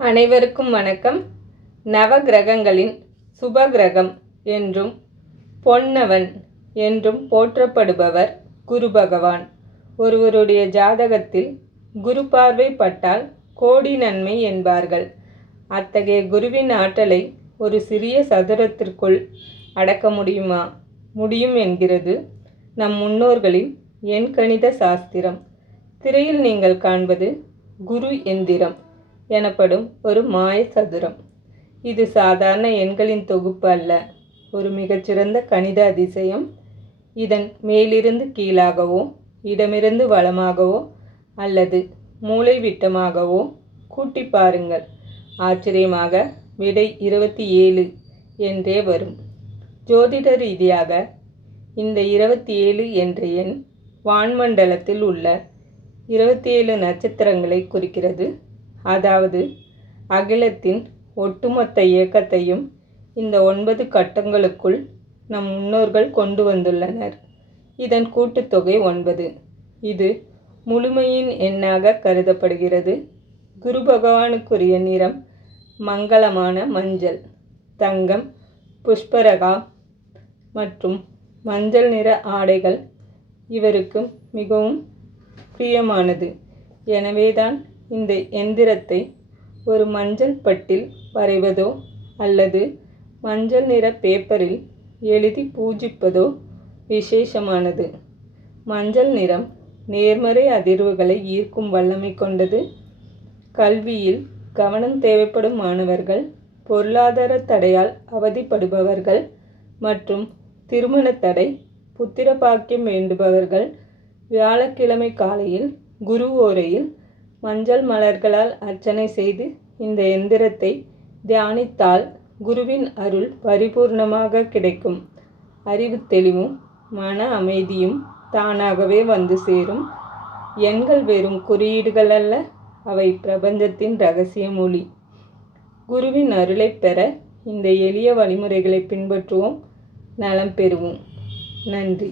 அனைவருக்கும் வணக்கம். நவகிரகங்களின் சுபகிரகம் என்றும் பொன்னவன் என்றும் போற்றப்படுபவர் குரு பகவான். ஒருவருடைய ஜாதகத்தில் குரு பார்வை பட்டால் கோடி நன்மை என்பார்கள். அத்தகைய குருவின் ஆற்றலை ஒரு சிறிய சதுரத்திற்குள் அடக்க முடியுமா? முடியும் என்கிறது நம் முன்னோர்களின் எண்கணித சாஸ்திரம். திரையில் நீங்கள் காண்பது குரு எந்திரம் எனப்படும் ஒரு மாய சதுரம். இது சாதாரண எண்களின் தொகுப்பு அல்ல, ஒரு மிகச்சிறந்த கணித அதிசயம். இதன் மேலிருந்து கீழாகவோ இடமிருந்து வலமாகவோ அல்லது மூலை விட்டமாகவோ கூட்டி பாருங்கள். ஆச்சரியமாக விடை 27 என்றே வரும். ஜோதிட ரீதியாக இந்த 27 என்ற எண் வான்மண்டலத்தில் உள்ள 27 நட்சத்திரங்களை குறிக்கிறது. அதாவது அகிலத்தின் ஒட்டுமொத்த இயக்கத்தையும் இந்த 9 கட்டங்களுக்குள் நம் முன்னோர்கள் கொண்டு வந்துள்ளனர். இதன் கூட்டுத்தொகை 9. இது முழுமையின் எண்ணாக கருதப்படுகிறது. குரு பகவானுக்குரிய நிறம் மங்களமான மஞ்சள், தங்கம், புஷ்பரகா மற்றும் மஞ்சள் நிற ஆடைகள் இவருக்கு மிகவும் பிரியமானது. எனவேதான் இந்த எந்திரத்தை ஒரு மஞ்சள் பட்டில் வரைவதோ அல்லது மஞ்சள் நிற பேப்பரில் எழுதி பூஜிப்பதோ விசேஷமானது. மஞ்சள் நிறம் நேர்மறை அதிர்வுகளை ஈர்க்கும் வல்லமை கொண்டது. கல்வியில் கவனம் தேவைப்படும் மாணவர்கள், பொருளாதார தடையால் அவதிப்படுபவர்கள் மற்றும் திருமண தடை, புத்திர பாக்கியம் வேண்டுபவர்கள் வியாழக்கிழமை காலையில் குரு ஓரையில் மஞ்சள் மலர்களால் அர்ச்சனை செய்து இந்த எந்திரத்தை தியானித்தால் குருவின் அருள் பரிபூர்ணமாக கிடைக்கும். அறிவு தெளிவும் மன அமைதியும் தானாகவே வந்து சேரும். எண்கள் வெறும் குறியீடுகள் அல்ல, அவை பிரபஞ்சத்தின் இரகசிய மொழி. குருவின் அருளை பெற இந்த எளிய வழிமுறைகளை பின்பற்றுவோம், நலம் பெறுவோம். நன்றி.